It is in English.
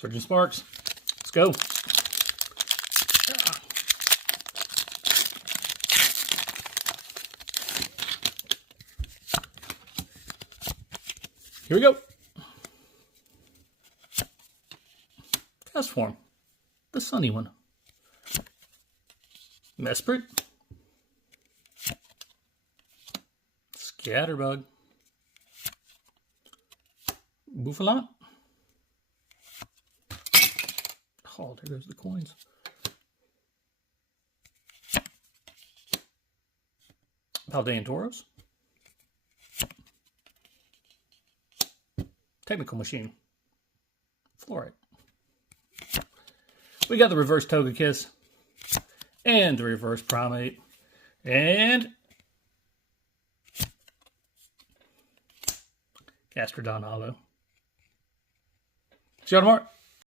Surgeon Sparks. Let's go. Here we go. Castform. The sunny one. Mesprit. Scatterbug. Bouffalant. Oh, there goes the coins. Paldean Tauros. Technical Machine. Fluorite. We got the reverse Togekiss. And the reverse Primate. And Gastrodon Hollow. See you tomorrow.